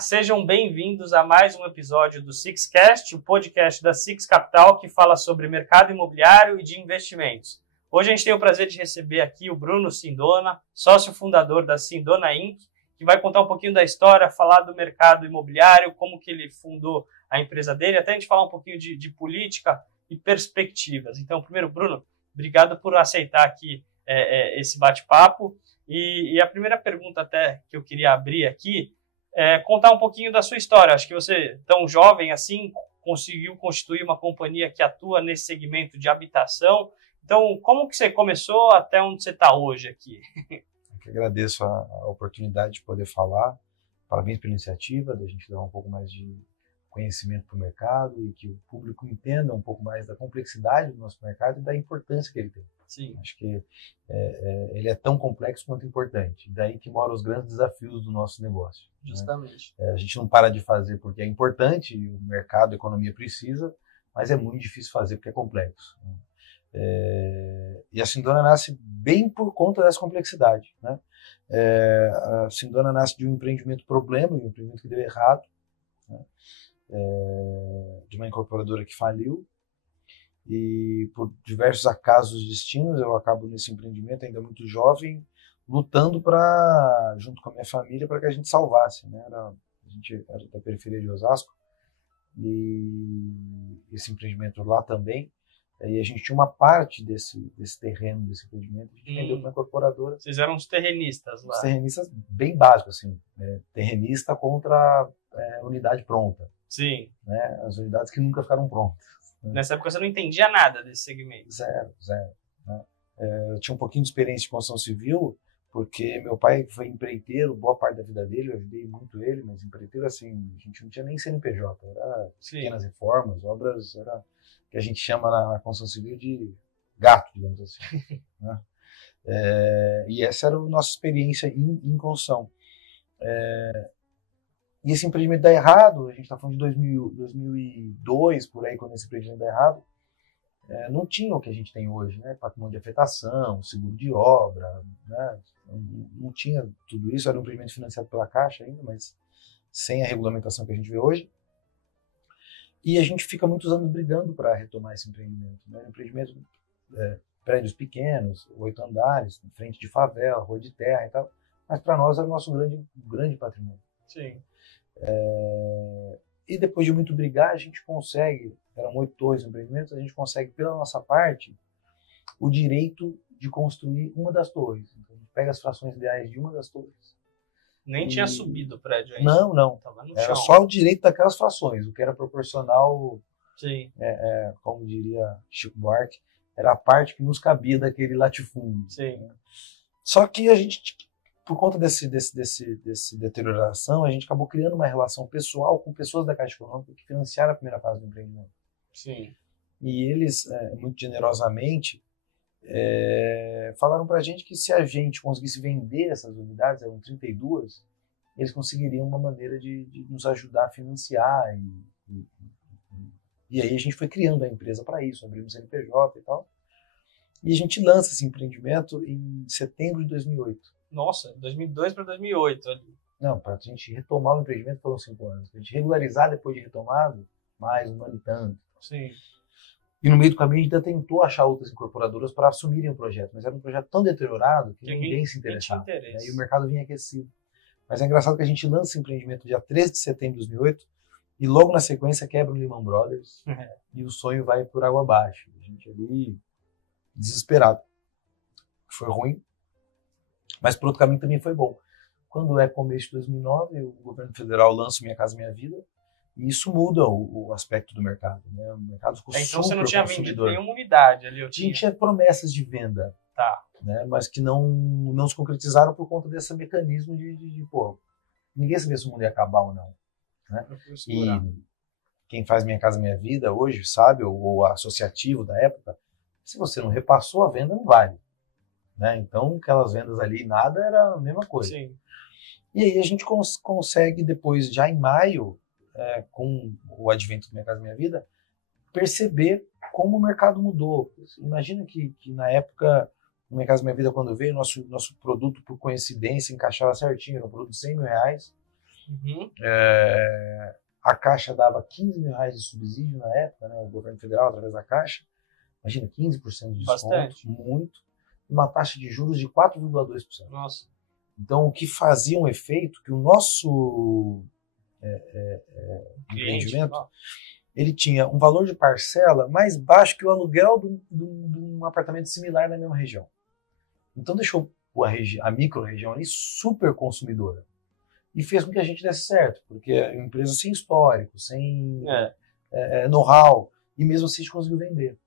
sejam bem-vindos a mais um episódio do Sixcast, o podcast da Six Capital que fala sobre mercado imobiliário e de investimentos. Hoje a gente tem o prazer de receber aqui o Bruno Sindona, sócio fundador da Sindona Inc., que vai contar um pouquinho da história, falar do mercado imobiliário, como que ele fundou a empresa dele, até a gente falar um pouquinho de política e perspectivas. Então, primeiro, Bruno, obrigado por aceitar aqui esse bate-papo. E a primeira pergunta até que eu queria abrir aqui é contar um pouquinho da sua história. Acho que você, tão jovem assim, conseguiu constituir uma companhia que atua nesse segmento de habitação. Então, como que você começou até onde você está hoje aqui? Eu que agradeço a oportunidade de poder falar. Parabéns pela iniciativa, da gente dar um pouco mais de conhecimento para o mercado e que o público entenda um pouco mais da complexidade do nosso mercado e da importância que ele tem. Sim. Acho que ele é tão complexo quanto importante. Daí que moram os grandes desafios do nosso negócio. Justamente. Né? A gente não para de fazer porque é importante, o mercado, a economia precisa, mas é muito difícil fazer porque é complexo. Né? E a Sindona nasce bem por conta dessa complexidade. Né? A Sindona nasce de um empreendimento problema, de um empreendimento que deu errado, né? De uma incorporadora que faliu. E por diversos acasos destinos, eu acabo nesse empreendimento ainda muito jovem, lutando junto com a minha família para que a gente salvasse. Né? A gente era da periferia de Osasco, e esse empreendimento lá também. E a gente tinha uma parte desse terreno, desse empreendimento, a gente vendeu para uma incorporadora. Vocês eram os terrenistas lá. Os terrenistas bem básicos, assim, terrenista contra unidade pronta. Sim. Né? As unidades que nunca ficaram prontas. Nessa época você não entendia nada desse segmento. Zero. Né? Eu tinha um pouquinho de experiência de construção civil, porque meu pai foi empreiteiro, boa parte da vida dele, eu ajudei muito ele, mas empreiteiro, assim, a gente não tinha nem CNPJ, era pequenas reformas, obras, era que a gente chama na construção civil de gato, digamos assim. Né? E essa era a nossa experiência em construção. E esse empreendimento dá errado, a gente está falando de 2002, por aí, quando esse empreendimento dá errado, não tinha o que a gente tem hoje, né? Patrimônio de afetação, seguro de obra, né? Não tinha tudo isso, era um empreendimento financiado pela Caixa ainda, mas sem a regulamentação que a gente vê hoje. E a gente fica muitos anos brigando para retomar esse empreendimento. Né? Um empreendimento, prédios pequenos, 8 andares, frente de favela, rua de terra e tal, mas para nós era o nosso grande patrimônio. Sim. E depois de muito brigar, a gente consegue, eram 8 torres no empreendimento, a gente consegue, pela nossa parte, o direito de construir uma das torres. Então, a gente pega as frações ideais de uma das torres. Nem tinha subido o prédio ainda. Não. Tava no Era chão. só o direito daquelas frações, o que era proporcional, Sim. como diria Chico Buarque, era a parte que nos cabia daquele latifúndio. Sim. Né? Só que a gente, por conta dessa deterioração, a gente acabou criando uma relação pessoal com pessoas da Caixa Econômica que financiaram a primeira fase do empreendimento. Sim. E eles, muito generosamente, falaram para a gente que se a gente conseguisse vender essas unidades, eram 32, eles conseguiriam uma maneira de nos ajudar a financiar. E aí a gente foi criando a empresa para isso, abrimos CNPJ e tal. E a gente lança esse empreendimento em setembro de 2008. Nossa, 2002 para 2008. Não, para a gente retomar o empreendimento foram 5 anos. Para a gente regularizar depois de retomado, mais um ano e tanto. Sim. E no meio do caminho a gente ainda tentou achar outras incorporadoras para assumirem o projeto, mas era um projeto tão deteriorado que ninguém se interessava. E o mercado vinha aquecido. Mas é engraçado que a gente lança esse empreendimento dia 13 de setembro de 2008 e logo na sequência quebra o Lehman Brothers e o sonho vai por água abaixo. A gente ali desesperado. Foi ruim, mas por outro caminho também foi bom. Quando é começo de 2009, o governo federal lança Minha Casa Minha Vida, e isso muda o aspecto do mercado. Né? O mercado ficou super Então você não tinha vendido nenhuma unidade ali? A gente tinha promessas de venda, tá, né? Mas que não se concretizaram por conta desse mecanismo de ninguém sabia se o mundo ia acabar ou não. Né? E quem faz Minha Casa Minha Vida hoje sabe, ou associativo da época, se você não repassou a venda, não vale. Né? Então, aquelas vendas ali, nada era a mesma coisa. Sim. E aí a gente consegue, depois, já em maio, com o advento do Minha Casa Minha Vida, perceber como o mercado mudou. Imagina que na época, no Minha Casa Minha Vida, quando veio, nosso produto, por coincidência, encaixava certinho, era um produto de R$100 mil, Uhum. A Caixa dava R$ 15.000 de subsídio na época, né, o governo federal, através da Caixa. Imagina, 15% de desconto, Bastante. muito. Uma taxa de juros de 4,2%. Nossa. Então, o que fazia um efeito que o nosso empreendimento, ele tinha um valor de parcela mais baixo que o aluguel de um apartamento similar na mesma região. Então, deixou a micro-região ali super consumidora. E fez com que a gente desse certo, porque é uma empresa sem histórico, sem know-how, e mesmo assim a gente conseguiu vender.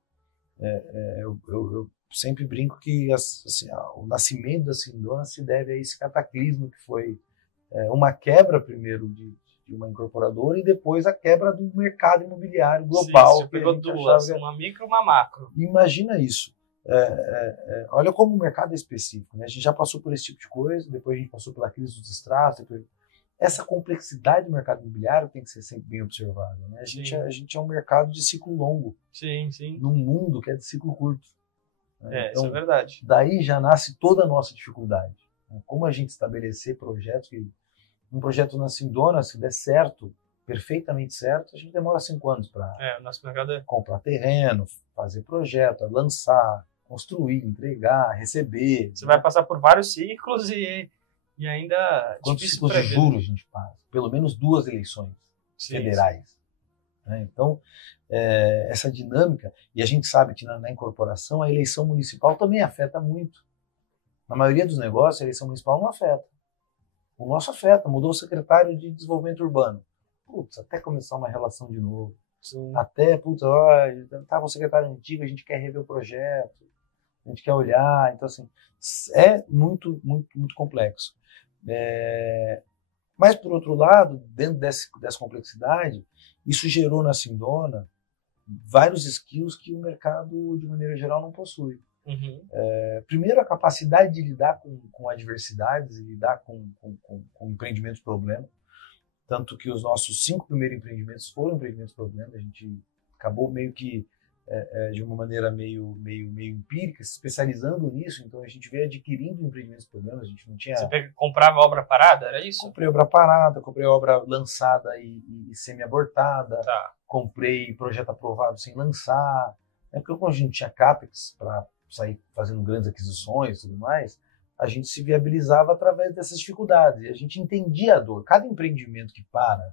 Eu sempre brinco que assim, o nascimento da Sindona se deve a esse cataclismo que foi uma quebra primeiro de uma incorporadora e depois a quebra do mercado imobiliário global. Sim, você pegou duas, uma micro e uma macro. Imagina isso. Olha como o mercado é específico, né? A gente já passou por esse tipo de coisa, depois a gente passou pela crise dos extratos. Essa complexidade do mercado imobiliário tem que ser sempre bem observada, né? A gente é um mercado de ciclo longo, sim, num mundo que é de ciclo curto. Né? Então, isso é verdade. Daí já nasce toda a nossa dificuldade. Né? Como a gente estabelecer projetos que um projeto na Sindona, se der certo, perfeitamente certo, a gente demora 5 anos para nosso mercado comprar terreno, fazer projeto, lançar, construir, entregar, receber. Você vai passar por vários ciclos e ainda quantos ciclos de juros a gente passa? Pelo menos 2 eleições federais. Né? Então, essa dinâmica, e a gente sabe que na incorporação a eleição municipal também afeta muito. Na maioria dos negócios, a eleição municipal não afeta. O nosso afeta, mudou o secretário de desenvolvimento urbano. Putz, até começar uma relação de novo. Sim. Até, estava o secretário antigo, a gente quer rever o projeto, a gente quer olhar. Então, assim, é muito, muito, muito complexo. Mas, por outro lado, dentro dessa complexidade, isso gerou na Sindona vários skills que o mercado, de maneira geral, não possui. Uhum. Primeiro, a capacidade de lidar com adversidades e lidar com empreendimentos problema. Tanto que os nossos 5 primeiros empreendimentos foram empreendimentos problema. A gente acabou meio que, de uma maneira meio empírica, se especializando nisso. Então, a gente veio adquirindo empreendimentos problemas. A gente não tinha... Você comprava obra parada, era isso? Comprei obra parada, comprei obra lançada e semi-abortada. Tá. Comprei projeto aprovado sem lançar. Porque como a gente tinha CAPEX para sair fazendo grandes aquisições e tudo mais, a gente se viabilizava através dessas dificuldades. E a gente entendia a dor. Cada empreendimento que para,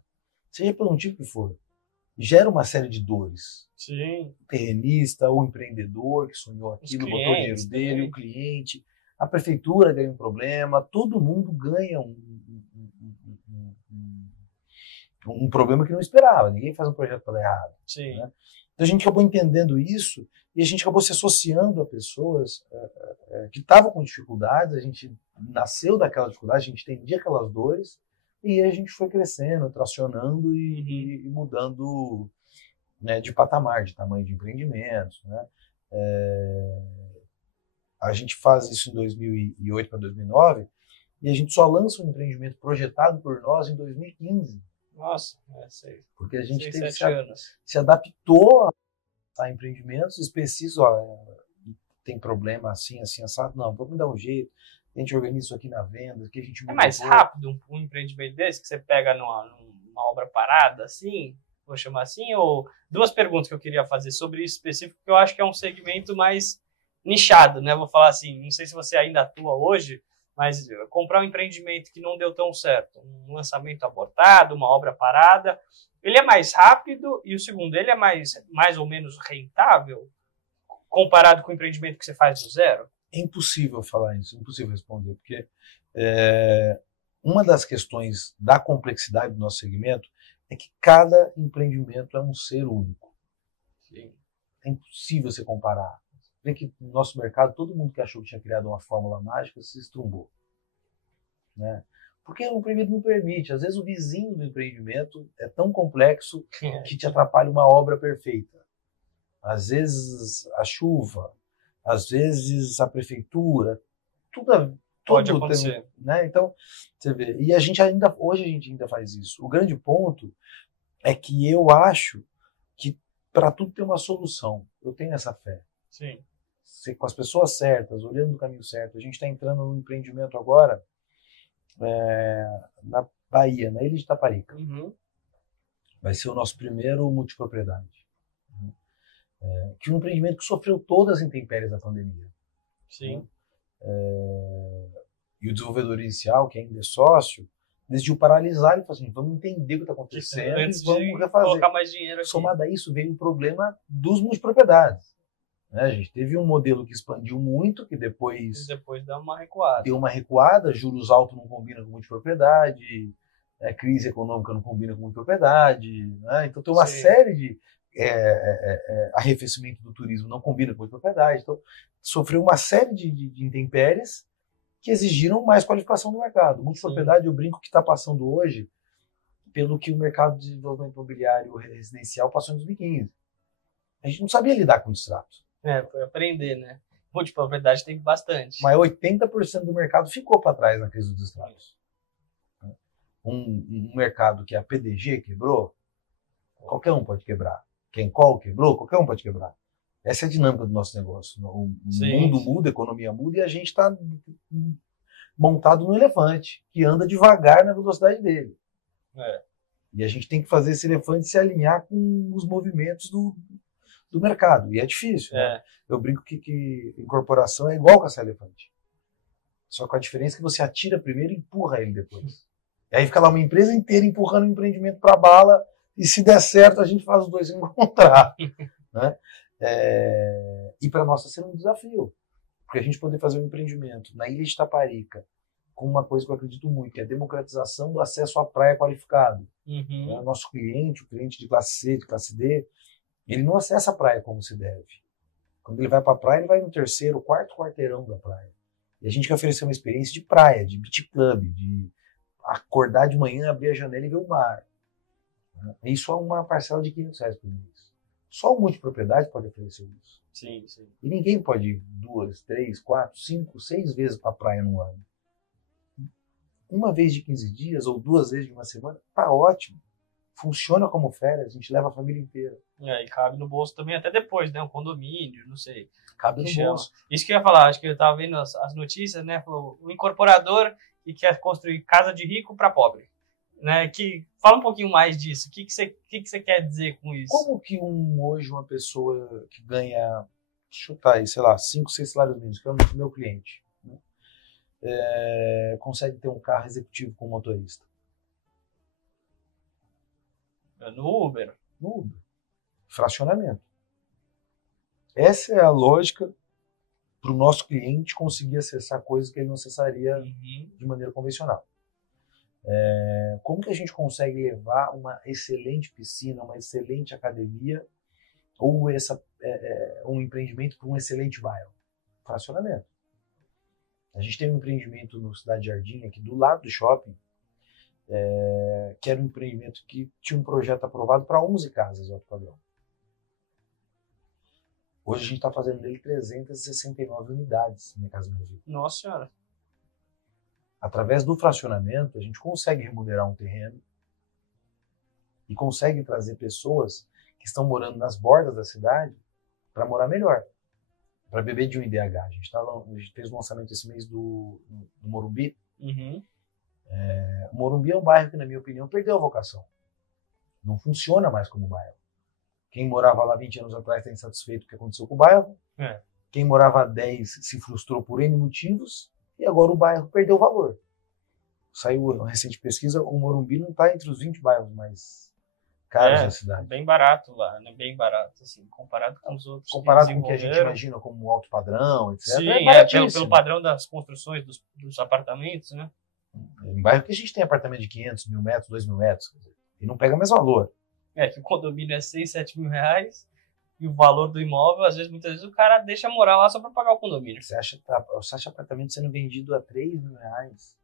seja por um tipo que for, gera uma série de dores. Sim. O terrenista, o empreendedor que sonhou aquilo, botou o dinheiro dele, o cliente, a prefeitura ganha um problema, todo mundo ganha um problema que não esperava. Ninguém faz um projeto para dar errado. Sim. Né? Então a gente acabou entendendo isso e a gente acabou se associando a pessoas que estavam com dificuldades. A gente nasceu daquela dificuldade, a gente entendia aquelas dores e a gente foi crescendo, tracionando e mudando, né, de patamar, de tamanho de empreendimentos. Né? A gente faz isso em 2008 para 2009 e a gente só lança um empreendimento projetado por nós em 2015. Nossa, porque a gente se adaptou a empreendimentos específicos. Tem problema assim, assado. Não, vamos dar um jeito. A gente organiza isso aqui na venda. Que a gente é mais rápido um empreendimento desse que você pega numa obra parada, assim, vou chamar assim? Ou 2 perguntas que eu queria fazer sobre isso específico, que eu acho que é um segmento mais nichado, né? Vou falar assim, não sei se você ainda atua hoje, mas comprar um empreendimento que não deu tão certo, um lançamento abortado, uma obra parada, ele é mais rápido e o segundo, ele é mais ou menos rentável comparado com o empreendimento que você faz do zero? É impossível falar isso, é impossível responder, porque uma das questões da complexidade do nosso segmento é que cada empreendimento é um ser único. Sim. É impossível você comparar. Vê que no nosso mercado, todo mundo que achou que tinha criado uma fórmula mágica se estrumbou. Né? Porque o empreendimento não permite. Às vezes o vizinho do empreendimento é tão complexo que te atrapalha uma obra perfeita. Às vezes a chuva, às vezes a prefeitura, tudo pode acontecer. Né? Então, você vê. E hoje a gente ainda faz isso. O grande ponto é que eu acho que para tudo tem uma solução. Eu tenho essa fé. Sim. Com as pessoas certas, olhando no caminho certo. A gente está entrando no empreendimento agora, Bahia, na ilha de Itaparica. Uhum. Vai ser o nosso primeiro multipropriedade. Que é um empreendimento que sofreu todas as intempéries da pandemia. Sim. E o desenvolvedor inicial, que ainda é sócio, decidiu paralisar e falou assim, vamos entender o que está acontecendo Antes e vamos de refazer. colocar mais dinheiro aqui. Somado a isso, veio o problema dos multipropriedades. A gente teve um modelo que expandiu muito, que depois deu uma recuada. Deu uma recuada, juros altos não combinam com multipropriedade, crise econômica não combina com multipropriedade. Né? Então tem uma série de... arrefecimento do turismo não combina com multipropriedade. Então sofreu uma série de intempéries que exigiram mais qualificação do mercado. Multipropriedade, eu brinco que está passando hoje pelo que o mercado de desenvolvimento imobiliário residencial passou em 2015. A gente não sabia lidar com distratos. Foi aprender, né? Multipropriedade tem bastante. Mas 80% do mercado ficou para trás na crise dos distratos. Um mercado que a PDG quebrou, qualquer um pode quebrar. Qual quebrou, qualquer um pode quebrar. Essa é a dinâmica do nosso negócio. O mundo muda, a economia muda e a gente está montado no elefante, que anda devagar na velocidade dele. E a gente tem que fazer esse elefante se alinhar com os movimentos do mercado. E é difícil. Né? Eu brinco que incorporação é igual caçar elefante. Só com a diferença que você atira primeiro e empurra ele depois. E aí fica lá uma empresa inteira empurrando o empreendimento para a bala e se der certo a gente faz os dois se encontrar. Né? E para nós está sendo um desafio. Porque a gente poder fazer um empreendimento na ilha de Itaparica com uma coisa que eu acredito muito, que é a democratização do acesso à praia qualificado. Né? Nosso cliente, o cliente de classe C, de classe D, ele não acessa a praia como se deve. Quando ele vai para a praia, ele vai no terceiro, quarto quarteirão da praia. E a gente quer oferecer uma experiência de praia, de beach club, de acordar de manhã, abrir a janela e ver o mar. Isso é uma parcela de R$500 por mês. Só o multipropriedade pode oferecer isso. Sim. E ninguém pode ir 2, 3, 4, 5, 6 vezes para a praia no ano. Uma vez de 15 dias ou 2 vezes de uma semana, tá ótimo. Funciona como férias, a gente leva a família inteira. E cabe no bolso também até depois, né? Um condomínio, não sei. Cabe no bolso. Isso que eu ia falar, acho que eu estava vendo as notícias, né? O incorporador que quer construir casa de rico para pobre. Né? Fala um pouquinho mais disso. O que você quer dizer com isso? Como que hoje uma pessoa que ganha, chutar aí, sei lá, 5, 6 salários mínimos, que é o meu cliente, né? Consegue ter um carro executivo com motorista? No Uber. Fracionamento. Essa é a lógica para o nosso cliente conseguir acessar coisas que ele não acessaria de maneira convencional. Como que a gente consegue levar uma excelente piscina, uma excelente academia ou um empreendimento para um excelente bairro? Fracionamento. A gente tem um empreendimento no Cidade Jardim, aqui do lado do shopping, que era um empreendimento que tinha um projeto aprovado para 11 casas de alto padrão. Hoje a gente está fazendo nele 369 unidades na Casa Minha Vida. Nossa Senhora! Através do fracionamento, a gente consegue remunerar um terreno e consegue trazer pessoas que estão morando nas bordas da cidade para morar melhor, para beber de um IDH. A gente fez um lançamento esse mês do Morumbi. O Morumbi é um bairro que, na minha opinião, perdeu a vocação. Não funciona mais como bairro. Quem morava lá 20 anos atrás está insatisfeito com o que aconteceu com o bairro. Quem morava há 10 se frustrou por N motivos. E agora o bairro perdeu valor. Saiu uma recente pesquisa, o Morumbi não está entre os 20 bairros mais caros da cidade. Bem barato lá, né? Bem barato, assim, comparado com os outros. Comparado com o que a gente imagina como alto padrão, etc. Sim, pelo padrão das construções dos apartamentos, né? Em bairro que a gente tem apartamento de 500 mil metros, 2 mil metros, e não pega mais valor. Que o condomínio é 6, 7 mil reais. E o valor do imóvel, muitas vezes o cara deixa morar lá só para pagar o condomínio. Você acha apartamento sendo vendido a R$3 mil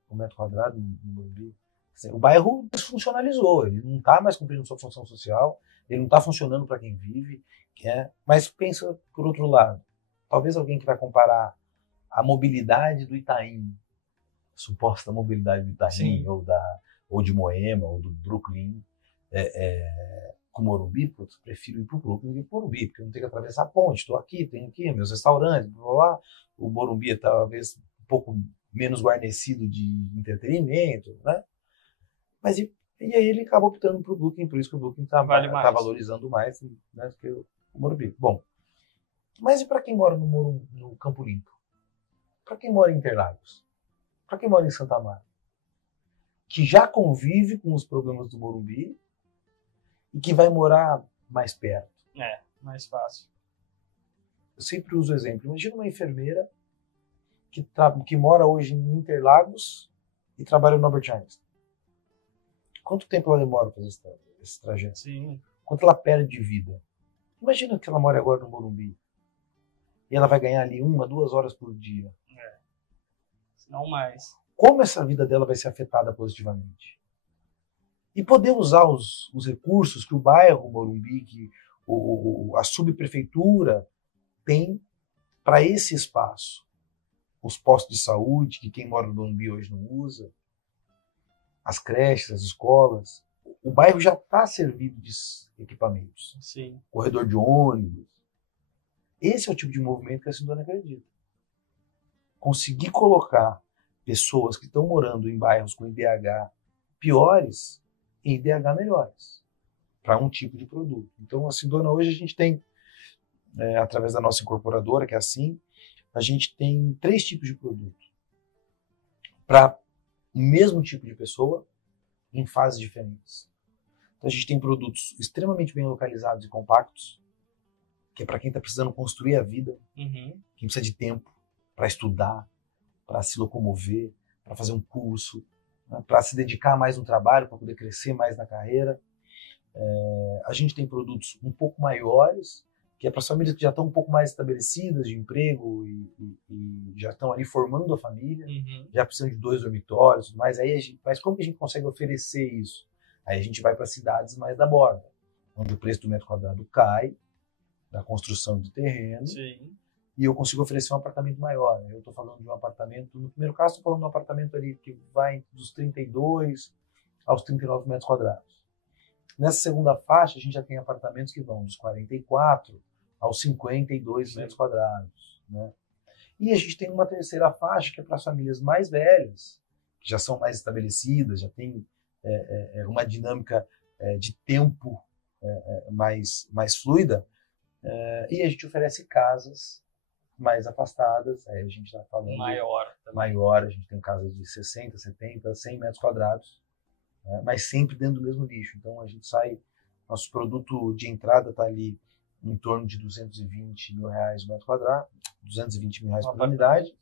por metro quadrado no Morumbi? O bairro desfuncionalizou, ele não está mais cumprindo sua função social, ele não está funcionando para quem vive. Mas pensa por outro lado, talvez alguém que vai comparar a mobilidade do Itaim, a suposta mobilidade do Itaim, ou de Moema, ou do Brooklyn, com o Morumbi, eu prefiro ir para o Brooklyn do que para o Morumbi, porque eu não tenho que atravessar a ponte, estou aqui, tenho aqui meus restaurantes, blá, blá, blá. O Morumbi é talvez um pouco menos guarnecido de entretenimento, né? E aí ele acabou optando para o Brooklyn, por isso que o Brooklyn está valorizando mais, né, do que o Morumbi. Bom, mas e para quem mora no Campo Limpo? Para quem mora em Interlagos? Para quem mora em Santa Amaro? Que já convive com os problemas do Morumbi e que vai morar mais perto. Mais fácil. Eu sempre uso o exemplo. Imagina uma enfermeira que mora hoje em Interlagos e trabalha no Albert Einstein. Quanto tempo ela demora para fazer esse trajeto? Sim. Quanto ela perde de vida? Imagina que ela mora agora no Morumbi. E ela vai ganhar ali 1, 2 horas por dia. Não mais. Como essa vida dela vai ser afetada positivamente? E poder usar os recursos que o bairro Morumbi, que a subprefeitura tem para esse espaço. Os postos de saúde, que quem mora no Morumbi hoje não usa. As creches, as escolas. O bairro já está servido de equipamentos. Sim. Corredor de ônibus. Esse é o tipo de movimento que a Sindona acredita. Conseguir colocar pessoas que estão morando em bairros com IDH piores em IDH melhores para um tipo de produto. Então, a Sindona hoje a gente tem, através da nossa incorporadora, que é assim, a gente tem 3 tipos de produto para o mesmo tipo de pessoa em fases diferentes. Então, a gente tem produtos extremamente bem localizados e compactos, que é para quem está precisando construir a vida, quem precisa de tempo para estudar, para se locomover, para fazer um curso, né, para se dedicar mais no trabalho, para poder crescer mais na carreira. A gente tem produtos um pouco maiores, que é para as famílias que já estão um pouco mais estabelecidas de emprego e já estão ali formando a família, já precisam de 2 dormitórios, mas como que a gente consegue oferecer isso? Aí a gente vai para cidades mais da borda, onde o preço do metro quadrado cai, da construção do terreno. Sim. E eu consigo oferecer um apartamento maior. Eu estou falando de um apartamento, no primeiro caso, estou falando de um apartamento ali que vai dos 32 aos 39 metros quadrados. Nessa segunda faixa, a gente já tem apartamentos que vão dos 44 aos 52 metros quadrados. Né? E a gente tem uma terceira faixa que é para as famílias mais velhas, que já são mais estabelecidas, já tem uma dinâmica de tempo mais fluida, e a gente oferece casas mais afastadas, aí a gente está falando maior, a gente tem casas de 60, 70, 100 metros quadrados, né, mas sempre dentro do mesmo nicho. Então a gente nosso produto de entrada está ali em torno de R$220 mil o metro quadrado, R$220 mil por unidade,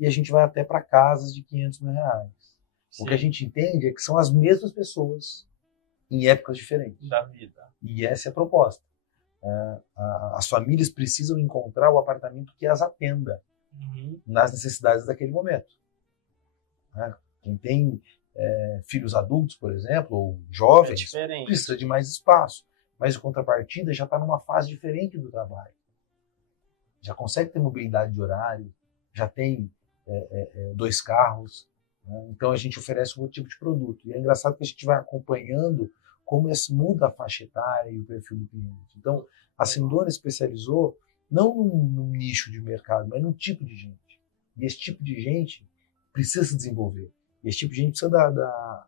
e a gente vai até para casas de R$500 mil. O que a gente entende é que são as mesmas pessoas em épocas diferentes da vida. E essa é a proposta. As famílias precisam encontrar o apartamento que as atenda nas necessidades daquele momento. Quem tem filhos adultos, por exemplo, ou jovens, precisa de mais espaço. Mas, em contrapartida, já está numa fase diferente do trabalho. Já consegue ter mobilidade de horário, já tem 2 carros. Né? Então, a gente oferece um outro tipo de produto. E é engraçado que a gente vai acompanhando como isso muda a faixa etária e o perfil do cliente. Então, a Sindona especializou não num nicho de mercado, mas num tipo de gente. E esse tipo de gente precisa se desenvolver. E esse tipo de gente precisa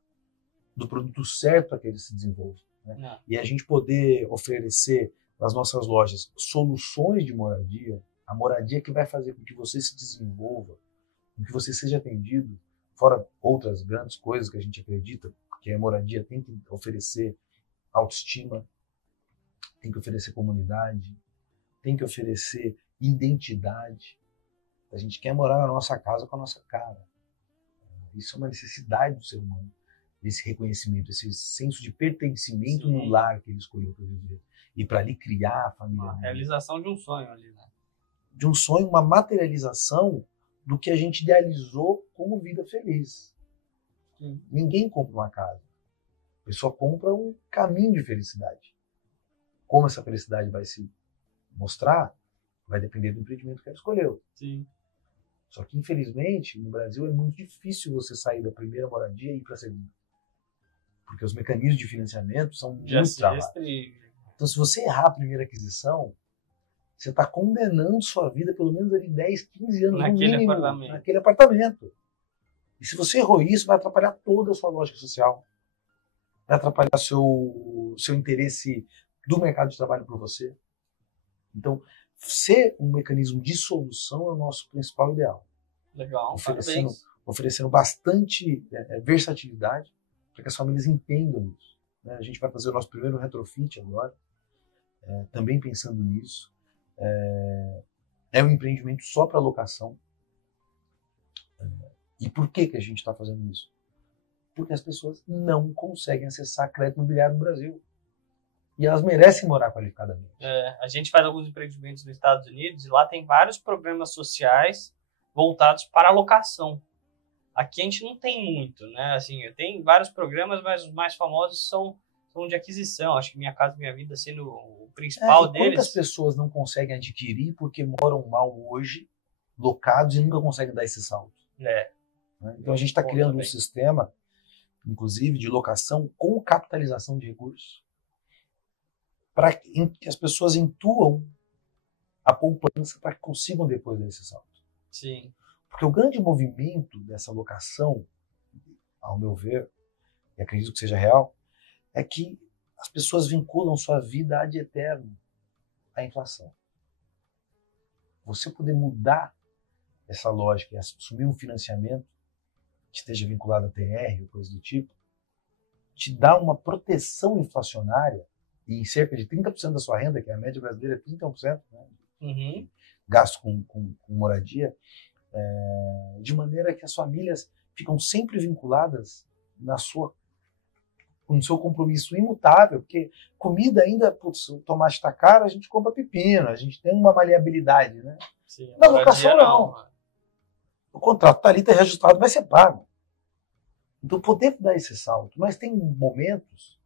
do produto certo para que ele se desenvolva. Né? E a gente poder oferecer nas nossas lojas soluções de moradia, a moradia que vai fazer com que você se desenvolva, com que você seja atendido, fora outras grandes coisas que a gente acredita, que a moradia tem que oferecer autoestima, tem que oferecer comunidade, tem que oferecer identidade. A gente quer morar na nossa casa com a nossa cara. Isso é uma necessidade do ser humano, esse reconhecimento, esse senso de pertencimento no lar que ele escolheu para viver. E para ali criar a família. Uma realização de um sonho ali, né? De um sonho, uma materialização do que a gente idealizou como vida feliz. Ninguém compra uma casa. A pessoa compra um caminho de felicidade. Como essa felicidade vai se mostrar, vai depender do empreendimento que ela escolheu. Sim. Só que, infelizmente, no Brasil é muito difícil você sair da primeira moradia e ir para a segunda. Porque os mecanismos de financiamento são muito travados. Então, se você errar a primeira aquisição, você está condenando sua vida pelo menos ali 10, 15 anos naquele apartamento. E se você errou isso, vai atrapalhar toda a sua lógica social. vai atrapalhar seu interesse do mercado de trabalho por você. Então, ser um mecanismo de solução é o nosso principal ideal. Legal, oferecendo bastante versatilidade para que as famílias entendam isso. Né? A gente vai fazer o nosso primeiro retrofit agora, também pensando nisso. É um empreendimento só para locação. E por que a gente está fazendo isso? Porque as pessoas não conseguem acessar crédito imobiliário no Brasil. E elas merecem morar qualificadamente. A gente faz alguns empreendimentos nos Estados Unidos e lá tem vários programas sociais voltados para a locação. Aqui a gente não tem muito, né? Assim, tem vários programas, mas os mais famosos são de aquisição. Acho que Minha Casa Minha Vida sendo o principal deles. Quantas pessoas não conseguem adquirir porque moram mal hoje, locados, e nunca conseguem dar esse salto? Então a gente está criando um sistema, inclusive, de locação com capitalização de recursos, para que as pessoas intuam a poupança para que consigam depois desse salto. Sim. Porque o grande movimento dessa locação, ao meu ver, e acredito que seja real, é que as pessoas vinculam sua vida ad eterno à inflação. Você poder mudar essa lógica e assumir um financiamento que esteja vinculado a TR ou coisa do tipo, te dá uma proteção inflacionária e cerca de 30% da sua renda, que é a média brasileira, é 31%, né, gasto com moradia, de maneira que as famílias ficam sempre vinculadas no seu compromisso imutável, porque comida ainda, putz, o tomate está caro, a gente compra pepino, a gente tem uma maleabilidade, né? Sim, na locação não. O contrato está ali, está reajustado, vai ser pago. Então poder dar esse salto, mas tem momentos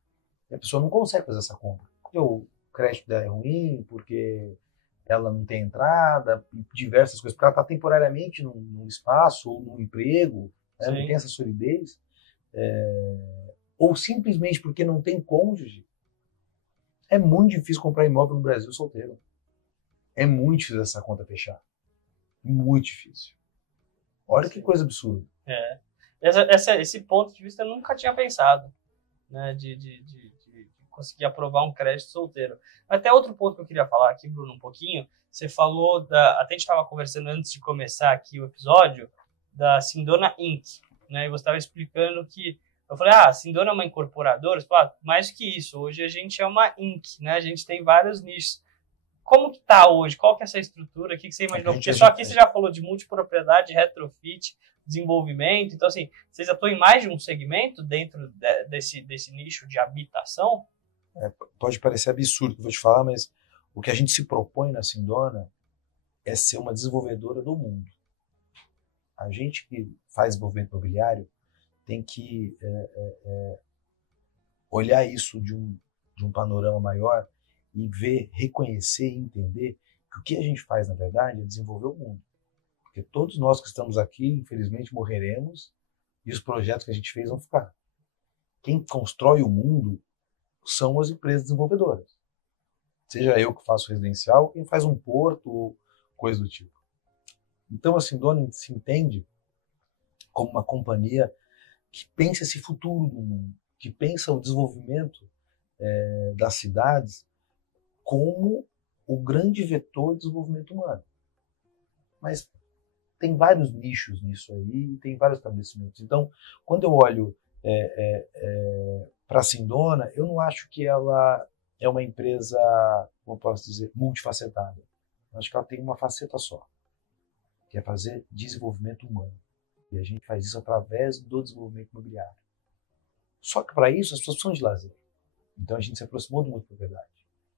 que a pessoa não consegue fazer essa compra, porque o crédito dela é ruim, porque ela não tem entrada, diversas coisas, porque ela está temporariamente num espaço ou num emprego, né, não tem essa solidez, ou simplesmente porque não tem cônjuge. É muito difícil comprar imóvel no Brasil solteiro. É muito difícil essa conta fechar. Muito difícil. Olha que coisa absurda. Esse ponto de vista eu nunca tinha pensado, né, de conseguir aprovar um crédito solteiro. Até outro ponto que eu queria falar aqui, Bruno, um pouquinho. Você falou até a gente estava conversando antes de começar aqui o episódio, da Sindona Inc., né, e você estava explicando que eu falei, a Sindona é uma incorporadora? Você falou, mais que isso, hoje a gente é uma Inc., né, a gente tem vários nichos. Como que está hoje? Qual que é essa estrutura? O que você imaginou? Porque só aqui você já falou de multipropriedade, retrofit, desenvolvimento. Então, assim, vocês atuam em mais de um segmento dentro desse nicho de habitação? Pode parecer absurdo o que eu vou te falar, mas o que a gente se propõe na Sindona é ser uma desenvolvedora do mundo. A gente que faz desenvolvimento imobiliário tem que olhar isso de um panorama maior e ver, reconhecer e entender que o que a gente faz, na verdade, é desenvolver o mundo. Porque todos nós que estamos aqui, infelizmente, morreremos e os projetos que a gente fez vão ficar. Quem constrói o mundo são as empresas desenvolvedoras. Seja eu que faço residencial, quem faz um porto ou coisa do tipo. Então a Sindona se entende como uma companhia que pensa esse futuro do mundo, que pensa o desenvolvimento das cidades como o grande vetor de desenvolvimento humano. Mas tem vários nichos nisso aí, tem vários estabelecimentos. Então, quando eu olho para a Sindona, eu não acho que ela é uma empresa, como eu posso dizer, multifacetada. Eu acho que ela tem uma faceta só, que é fazer desenvolvimento humano. E a gente faz isso através do desenvolvimento imobiliário. Só que para isso as pessoas precisam de lazer. Então a gente se aproximou do multipropriedade.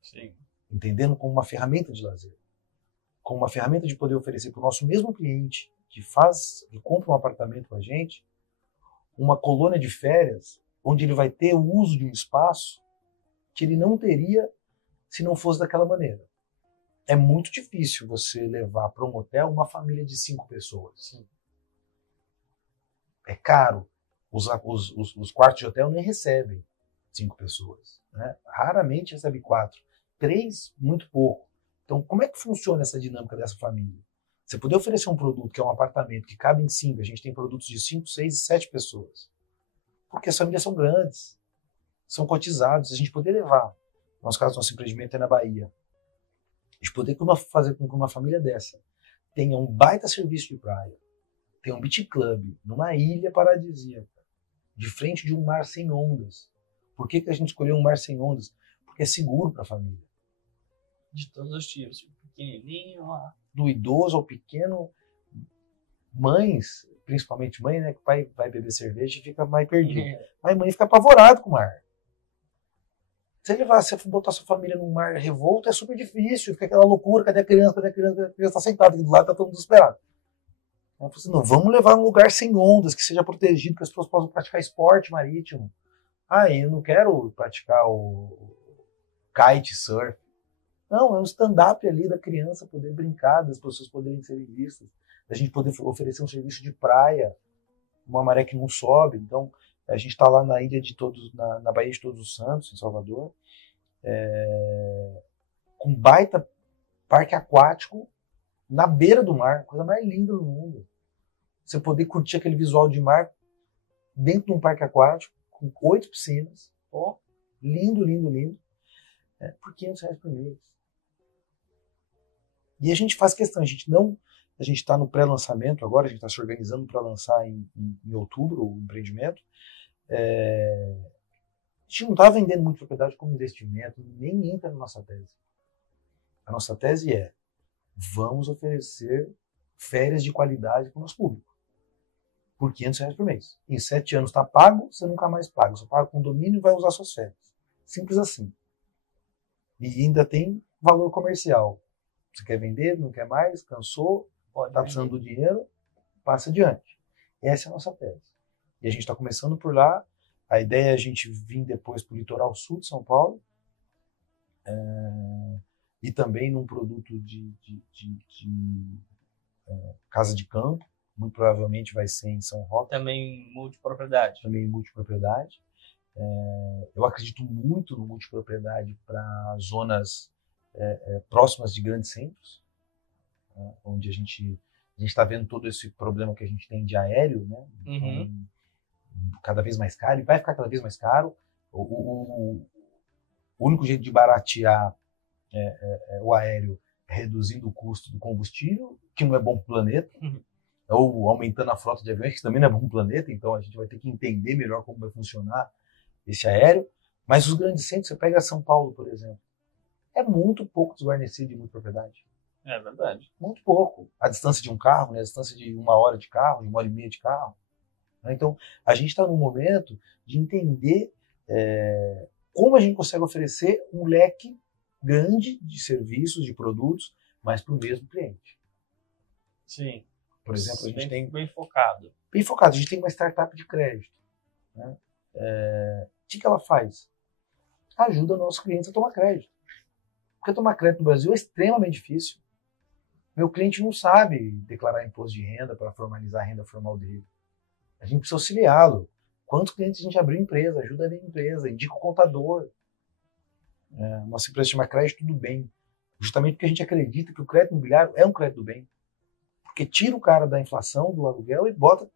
Sim. Entendendo como uma ferramenta de lazer. Como uma ferramenta de poder oferecer para o nosso mesmo cliente que compra um apartamento com a gente, uma colônia de férias, onde ele vai ter o uso de um espaço que ele não teria se não fosse daquela maneira. É muito difícil você levar para um hotel uma família de 5 pessoas. Sim. É caro. Os quartos de hotel nem recebem 5 pessoas. Né? Raramente recebe 4. 3, muito pouco. Então, como é que funciona essa dinâmica dessa família? Você poder oferecer um produto que é um apartamento que cabe em 5, a gente tem produtos de 5, 6 e 7 pessoas. Porque as famílias são grandes. são cotizados, a gente poder levar, no nosso caso, nosso empreendimento é na Bahia, a gente poder fazer com que uma família dessa tenha um baita serviço de praia, tenha um beach club numa ilha paradisíaca, de frente de um mar sem ondas. Por que a gente escolheu um mar sem ondas? Porque é seguro para a família. De todos os tipos, pequenininho, do idoso ao pequeno, mães, principalmente mãe, né, que o pai vai beber cerveja e fica mais perdido. Mas mãe fica apavorado com o mar. Se botar sua família num mar revolto, é super difícil, fica aquela loucura, cadê a criança, cadê a criança, cadê a criança, tá sentada aqui do lado, tá todo mundo desesperado. Eu falei assim, não, vamos levar num lugar sem ondas, que seja protegido, que as pessoas possam praticar esporte marítimo. Eu não quero praticar o kitesurf. Não, é um stand-up ali da criança poder brincar, das pessoas poderem ser vistas, da gente poder oferecer um serviço de praia, uma maré que não sobe. Então, a gente está lá na ilha de todos, na Baía de Todos os Santos, em Salvador, com baita parque aquático na beira do mar, coisa mais linda do mundo. Você poder curtir aquele visual de mar dentro de um parque aquático, com 8 piscinas, lindo, lindo, lindo, por R$500 por mês. E a gente faz questão, a gente está no pré-lançamento agora, a gente está se organizando para lançar em outubro o empreendimento. A gente não está vendendo muito propriedade como investimento, nem entra na nossa tese. A nossa tese é, vamos oferecer férias de qualidade para o nosso público, por R$500 por mês. Em 7 anos está pago, você nunca mais paga. Você paga condomínio e vai usar suas férias. Simples assim. E ainda tem valor comercial. Você quer vender, não quer mais, cansou, está precisando do dinheiro, passa adiante. Essa é a nossa tese. E a gente está começando por lá. A ideia é a gente vir depois para o litoral sul de São Paulo, e também num produto de casa de campo, muito provavelmente vai ser em São Roque. Também multipropriedade. Eu acredito muito no multipropriedade para zonas próximas de grandes centros, onde a gente está vendo todo esse problema que a gente tem de aéreo, né? Uhum. Cada vez mais caro, e vai ficar cada vez mais caro. O único jeito de baratear o aéreo é reduzindo o custo do combustível, que não é bom para o planeta, ou aumentando a frota de aviões, que também não é bom para o planeta. Então a gente vai ter que entender melhor como vai funcionar esse aéreo. Mas os grandes centros, você pega São Paulo, por exemplo, é muito pouco desguarnecido de muita propriedade. É verdade. Muito pouco. A distância de um carro, né? A distância de 1 hora de carro, de 1h30 de carro. Então, a gente está num momento de entender como a gente consegue oferecer um leque grande de serviços, de produtos, mas para o mesmo cliente. Sim. Por exemplo, a gente tem... Bem focado. Bem focado. A gente tem uma startup de crédito. Né? O que ela faz? Ajuda nossos clientes a tomar crédito. Porque tomar crédito no Brasil é extremamente difícil. Meu cliente não sabe declarar imposto de renda para formalizar a renda formal dele. A gente precisa auxiliá-lo. Quantos clientes a gente abriu empresa, ajuda a abrir empresa, indica o contador. Nossa empresa chama Crédito Tudo Bem. Justamente porque a gente acredita que o crédito imobiliário é um crédito do bem. Porque tira o cara da inflação, do aluguel e bota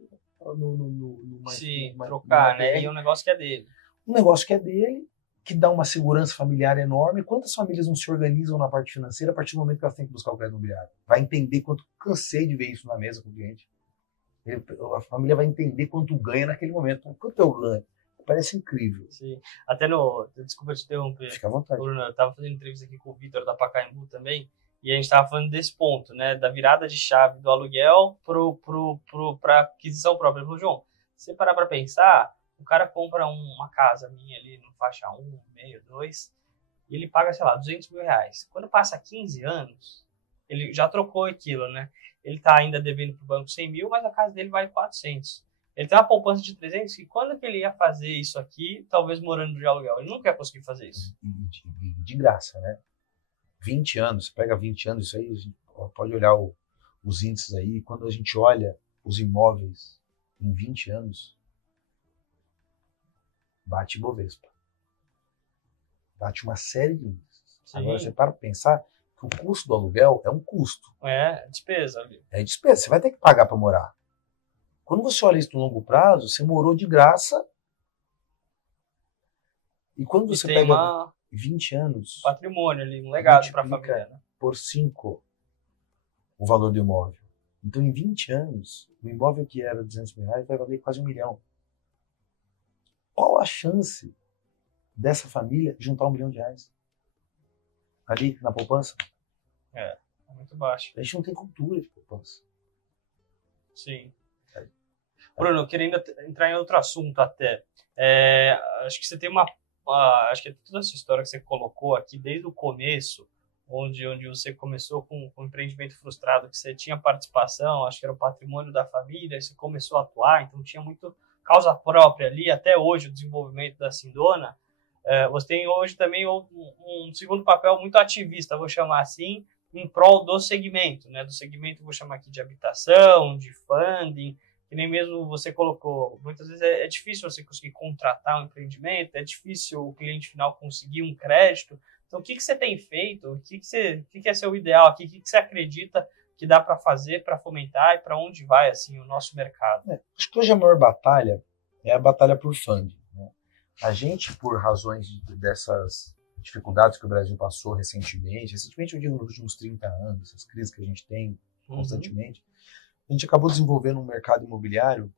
trocar, né? E um negócio que é dele. Um negócio que é dele, que dá uma segurança familiar enorme. Quantas famílias não se organizam na parte financeira a partir do momento que elas têm que buscar o crédito imobiliário? Vai entender quanto cansei de ver isso na mesa com o cliente. A família vai entender quanto ganha naquele momento. Quanto eu ganho? Parece incrível. Sim. Até desculpa te interromper. Fica à vontade. Bruno, eu estava fazendo entrevista aqui com o Vitor da Pacaembu também, e a gente estava falando desse ponto, né? Da virada de chave do aluguel para aquisição própria. Ele falou, João, se você parar para pensar, o cara compra uma casa minha ali no faixa 1, meio, 2, e ele paga, sei lá, R$200 mil. Quando passa 15 anos, ele já trocou aquilo, né? Ele está ainda devendo para o banco 100 mil, mas a casa dele vale 400. Ele tem uma poupança de 300, e quando que ele ia fazer isso aqui, talvez morando de aluguel? Ele nunca ia conseguir fazer isso. De graça, né? 20 anos, pega 20 anos, isso aí, a gente pode olhar os índices aí, quando a gente olha os imóveis em 20 anos, bate Bovespa. Bate uma série de índices. Sim. Agora você para pensar que o custo do aluguel é um custo. É despesa. É despesa, você vai ter que pagar para morar. Quando você olha isso no longo prazo, você morou de graça E quando E você tem pega 20 anos, patrimônio ali, um legado para a multiplica família, né? por 5 o valor do imóvel. Então, em 20 anos, o imóvel que era R$200.000 vai valer quase R$1 milhão. Qual a chance dessa família juntar R$1 milhão ali na poupança? É muito baixo. A gente não tem cultura de poupança. Sim. Bruno, eu queria ainda entrar em outro assunto até. Acho que você tem acho que toda essa história que você colocou aqui desde o começo, onde você começou com um empreendimento frustrado, que você tinha participação, acho que era o patrimônio da família, você começou a atuar, então tinha muito causa própria ali, até hoje o desenvolvimento da Sindona. Você tem hoje também um segundo papel muito ativista, vou chamar assim, em prol do segmento, né? Do segmento, vou chamar aqui de habitação, de funding, que nem mesmo você colocou. Muitas vezes é difícil você conseguir contratar um empreendimento, é difícil o cliente final conseguir um crédito. Então, o que você tem feito? O que é seu ideal aqui? O que você acredita que dá para fazer para fomentar e para onde vai assim o nosso mercado? Acho que hoje a maior batalha é a batalha por funding, né? A gente, por razões dessas dificuldades que o Brasil passou recentemente eu digo nos últimos 30 anos, essas crises que a gente tem constantemente, a gente acabou desenvolvendo um mercado imobiliário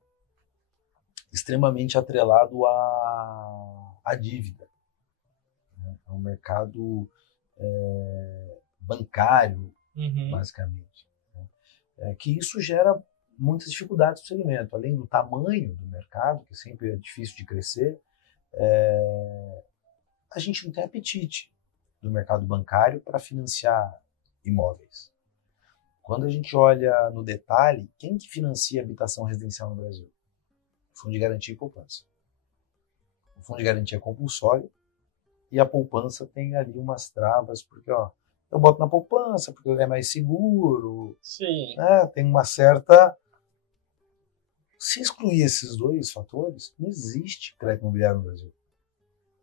extremamente atrelado à dívida. É um mercado bancário, basicamente. Que isso gera muitas dificuldades para o segmento. Além do tamanho do mercado, que sempre é difícil de crescer, a gente não tem apetite do mercado bancário para financiar imóveis. Quando a gente olha no detalhe, quem que financia a habitação residencial no Brasil? O Fundo de Garantia e Poupança. O Fundo de Garantia é compulsório e a poupança tem ali umas travas, porque eu boto na poupança porque é mais seguro. Sim. Né? Tem uma certa... Se excluir esses dois fatores, não existe crédito imobiliário no Brasil.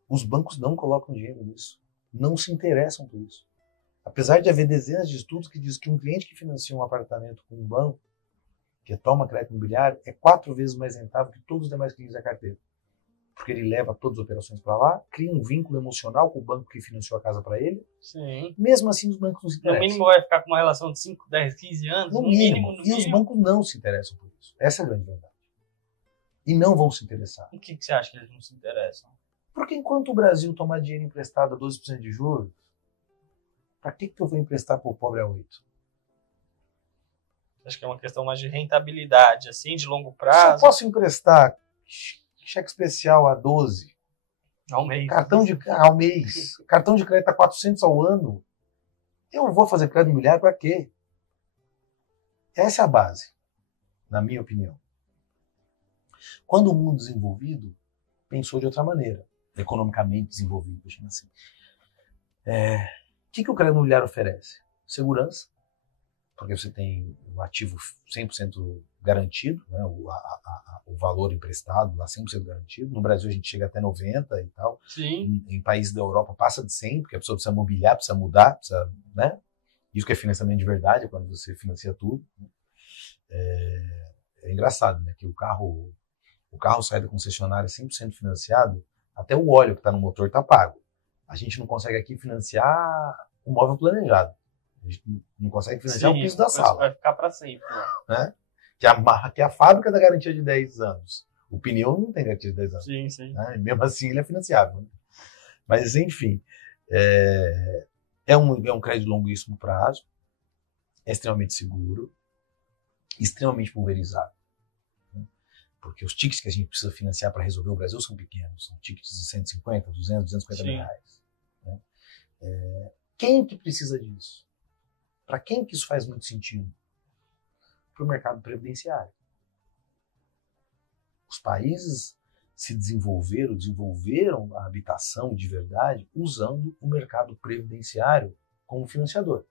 Os bancos não colocam dinheiro nisso, não se interessam por isso. Apesar de haver dezenas de estudos que dizem que um cliente que financia um apartamento com um banco, que toma crédito imobiliário, é 4 vezes mais rentável que todos os demais clientes da carteira. Porque ele leva todas as operações para lá, cria um vínculo emocional com o banco que financiou a casa para ele. Sim. Mesmo assim, os bancos não se interessam. No mínimo vai ficar com uma relação de 5, 10, 15 anos. No mínimo. Os bancos não se interessam por isso. Essa é a grande verdade. E não vão se interessar. Por que você acha que eles não se interessam? Porque enquanto o Brasil tomar dinheiro emprestado a 12% de juros, para que eu vou emprestar para o pobre a 8%? Acho que é uma questão mais de rentabilidade, assim, de longo Se prazo. eu posso emprestar cheque especial a 12%, ao mês. Ao mês, cartão de crédito a 400 ao ano, eu vou fazer crédito imobiliário para quê? Essa é a base, na minha opinião. Quando o mundo desenvolvido pensou de outra maneira, economicamente desenvolvido, chama assim. O que o crédito imobiliário oferece? Segurança, porque você tem um ativo 100% garantido, né? O valor emprestado lá 100% garantido. No Brasil a gente chega até 90% e tal. Sim. Em países da Europa passa de 100%, porque a pessoa precisa mobiliar, precisa mudar, precisa, né? Isso que é financiamento de verdade, é quando você financia tudo. É engraçado, né? Que o carro sai da concessionária 100% financiado, até o óleo que está no motor está pago. A gente não consegue aqui financiar o móvel planejado. A gente não consegue financiar o piso da sala. Vai ficar para sempre. Né? Que é a fábrica da garantia de 10 anos. O pneu não tem garantia de 10 anos. Sim, sim. Né? E mesmo assim ele é financiável. Né? Mas, enfim, é um crédito de longuíssimo prazo, é extremamente seguro, extremamente pulverizado. Porque os tickets que a gente precisa financiar para resolver o Brasil são pequenos, são tickets de 150, 200, 250 mil reais. Né? Quem que precisa disso? Para quem que isso faz muito sentido? Para o mercado previdenciário. Os países se desenvolveram a habitação de verdade usando o mercado previdenciário como financiador.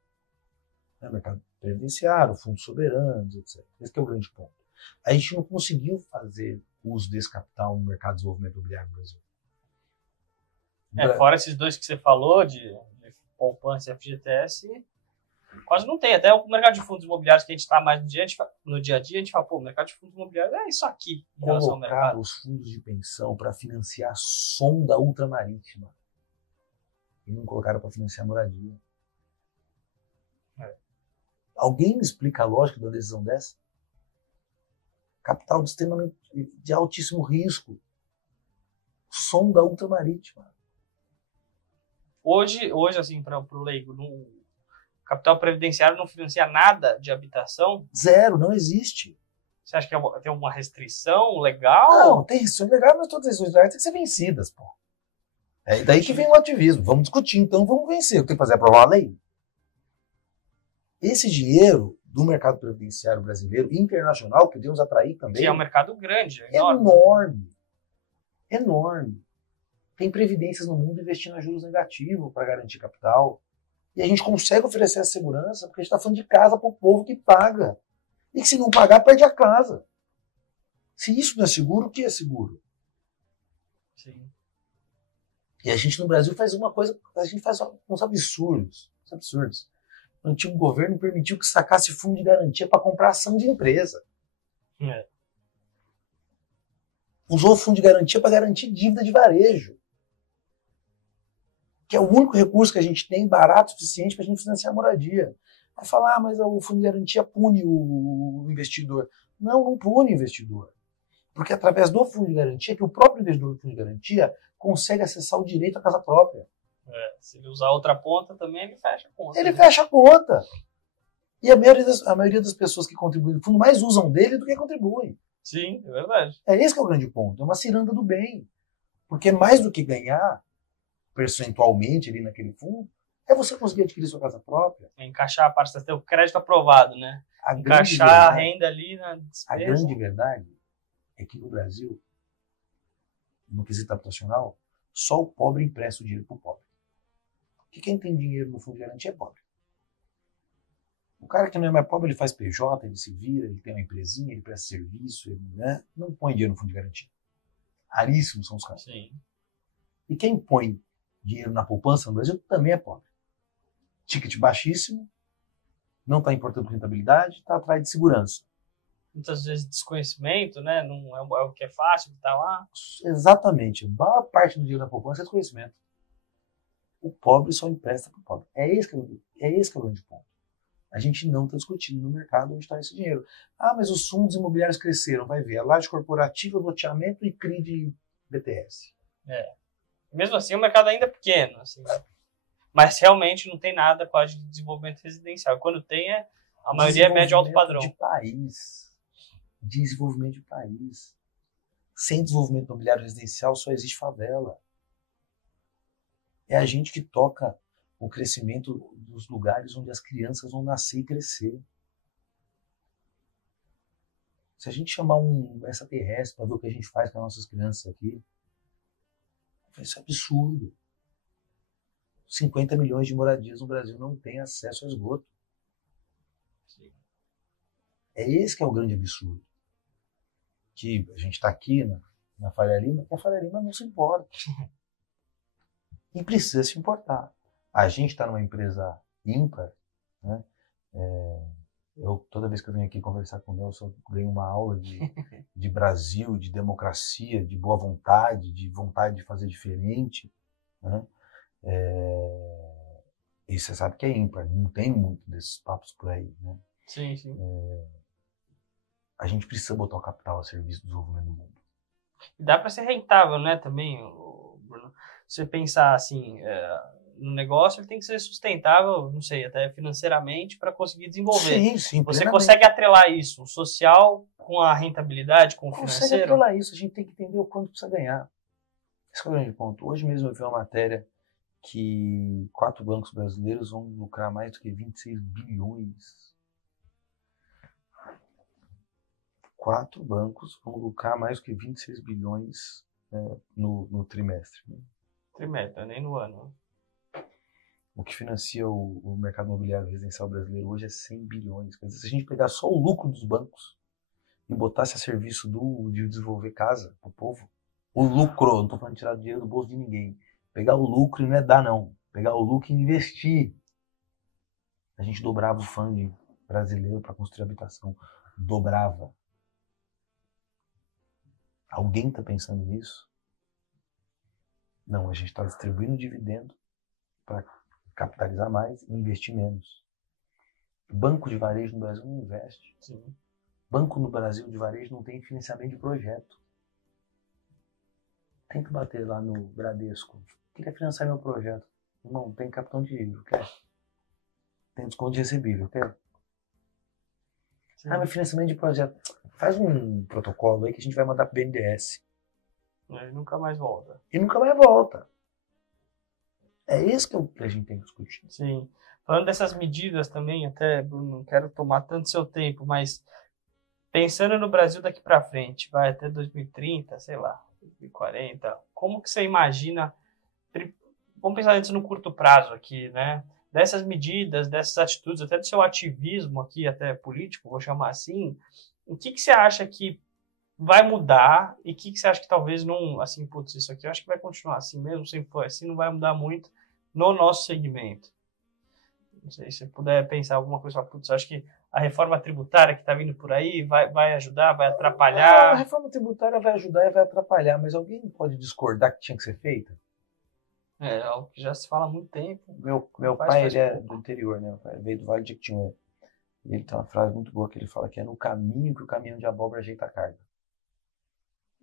O mercado previdenciário, fundos soberanos, etc. Esse é o grande ponto. A gente não conseguiu fazer uso desse capital no mercado de desenvolvimento imobiliário no Brasil. Fora esses dois que você falou, de poupança e FGTS, quase não tem. Até o mercado de fundos imobiliários que a gente está mais no dia a dia, a gente fala, pô, o mercado de fundos imobiliários é isso aqui em relação ao mercado. Colocar os fundos de pensão para financiar a sonda ultramarítima. E não colocaram para financiar a moradia. Alguém me explica a lógica de uma decisão dessa? Capital de altíssimo risco. Sonda ultramarítima. Hoje assim, para o leigo, o capital previdenciário não financia nada de habitação? Zero, não existe. Você acha que tem alguma restrição legal? Não, tem restrições legais, mas todas as restrições legais têm que ser vencidas, pô. É daí que vem o ativismo. Vamos discutir, então vamos vencer. O que tem que fazer é aprovar a lei. Esse dinheiro do mercado previdenciário brasileiro e internacional, que devemos atrair também. Que é um mercado grande, enorme. Enorme. Tem previdências no mundo investindo a juros negativos para garantir capital. E a gente consegue oferecer essa segurança porque a gente está falando de casa para o povo que paga. E que se não pagar, perde a casa. Se isso não é seguro, o que é seguro? Sim. E a gente no Brasil faz uma coisa, a gente faz uns absurdos. O antigo governo permitiu que sacasse fundo de garantia para comprar ação de empresa. Usou o fundo de garantia para garantir dívida de varejo. Que é o único recurso que a gente tem barato o suficiente para a gente financiar a moradia. Vai falar, mas o fundo de garantia pune o investidor. Não pune o investidor. Porque através do fundo de garantia, que o próprio investidor do fundo de garantia consegue acessar o direito à casa própria. Se ele usar outra ponta também, ele fecha a conta. Ele fecha a conta. E a maioria das pessoas que contribuem no fundo mais usam dele do que contribuem. Sim, é verdade. É esse que é o grande ponto. É uma ciranda do bem. Porque mais do que ganhar percentualmente ali naquele fundo, é você conseguir adquirir sua casa própria. Encaixar a parte, você tem o crédito aprovado, né? Encaixar a renda ali na despesa. A grande verdade é que no Brasil, no quesito habitacional, só o pobre empresta o dinheiro para o pobre. Porque quem tem dinheiro no fundo de garantia é pobre. O cara que não é mais pobre, ele faz PJ, ele se vira, ele tem uma empresinha, ele presta serviço, ele, não põe dinheiro no fundo de garantia. Raríssimos são os casos. Sim. E quem põe dinheiro na poupança no Brasil também é pobre. Ticket baixíssimo, não está importando rentabilidade, está atrás de segurança. Muitas vezes desconhecimento, né? Não é o que é fácil, que está lá. Exatamente. A maior parte do dinheiro da poupança é desconhecimento. O pobre só empresta para o pobre. É esse que é o grande ponto. A gente não está discutindo no mercado onde está esse dinheiro. Mas os fundos imobiliários cresceram. Vai ver. A laje corporativa, loteamento e CRI de BTS. Mesmo assim, o mercado ainda é pequeno. Assim, né? Mas realmente não tem nada quase de desenvolvimento residencial. Quando tem, a maioria é médio alto padrão. Desenvolvimento de país. Sem desenvolvimento imobiliário residencial só existe favela. É a gente que toca o crescimento dos lugares onde as crianças vão nascer e crescer. Se a gente chamar um extraterrestre para ver o que a gente faz com as nossas crianças aqui, isso é absurdo. 50 milhões de moradias no Brasil não têm acesso a esgoto. Sim. É esse que é o grande absurdo. Que a gente está aqui na Faria Lima, que a Faria Lima não se importa. E precisa se importar. A gente está numa empresa ímpar, né? Toda vez que eu venho aqui conversar com o Nelson, eu ganho uma aula de Brasil, de democracia, de boa vontade, de vontade de fazer diferente, né? E você sabe que é ímpar, não tem muito desses papos por aí, né? Sim, sim. A gente precisa botar o capital a serviço do desenvolvimento do mundo. E dá para ser rentável, né, também, Bruno? Se você pensar assim, no negócio, ele tem que ser sustentável, não sei, até financeiramente, para conseguir desenvolver. Sim, você consegue atrelar isso, o social, com a rentabilidade, com o financeiro? Consegue atrelar isso, a gente tem que entender o quanto precisa ganhar. Esse é o grande ponto. Hoje mesmo eu vi uma matéria que 4 bancos brasileiros vão lucrar mais do que 26 bilhões. 4 bancos vão lucrar mais do que 26 bilhões no trimestre. Né? Trimestre, nem no ano. O que financia o mercado imobiliário residencial brasileiro hoje é 100 bilhões. Quer dizer, se a gente pegar só o lucro dos bancos e botasse a serviço de desenvolver casa para o povo, o lucro, não estou falando de tirar dinheiro do bolso de ninguém, pegar o lucro e não é dar não, pegar o lucro e investir. A gente dobrava o funding brasileiro para construir habitação. Dobrava. Alguém está pensando nisso? Não, a gente está distribuindo dividendo para capitalizar mais e investir menos. Banco de varejo no Brasil não investe. Sim. Banco no Brasil de varejo não tem financiamento de projeto. Tem que bater lá no Bradesco. Queria financiar meu projeto. Irmão, tem cartão de giro, quer? Tem desconto de recebível, quer? Sim. Ah, meu financiamento de projeto. Faz um protocolo aí que a gente vai mandar pro BNDES. Ele nunca mais volta. E nunca mais volta. É isso que a gente tem que discutir. Sim. Falando dessas medidas também, até, Bruno, não quero tomar tanto seu tempo, mas pensando no Brasil daqui para frente, vai até 2030, sei lá, 2040, como que você imagina, vamos pensar antes no curto prazo aqui, né? Dessas medidas, dessas atitudes, até do seu ativismo aqui, até político, vou chamar assim, o que você acha que vai mudar e o que você acha que talvez não, assim, putz, isso aqui eu acho que vai continuar assim mesmo, sempre foi assim, não vai mudar muito no nosso segmento? Não sei se você puder pensar alguma coisa, putz, acho que a reforma tributária que está vindo por aí vai ajudar, vai atrapalhar. A reforma tributária vai ajudar e vai atrapalhar, mas alguém pode discordar que tinha que ser feita? É algo que já se fala há muito tempo. Meu pai ele é do interior, né? Ele veio do Vale de Jequitinhonha. E ele tem uma frase muito boa que ele fala que é no caminho que o caminhão de abóbora ajeita a carga.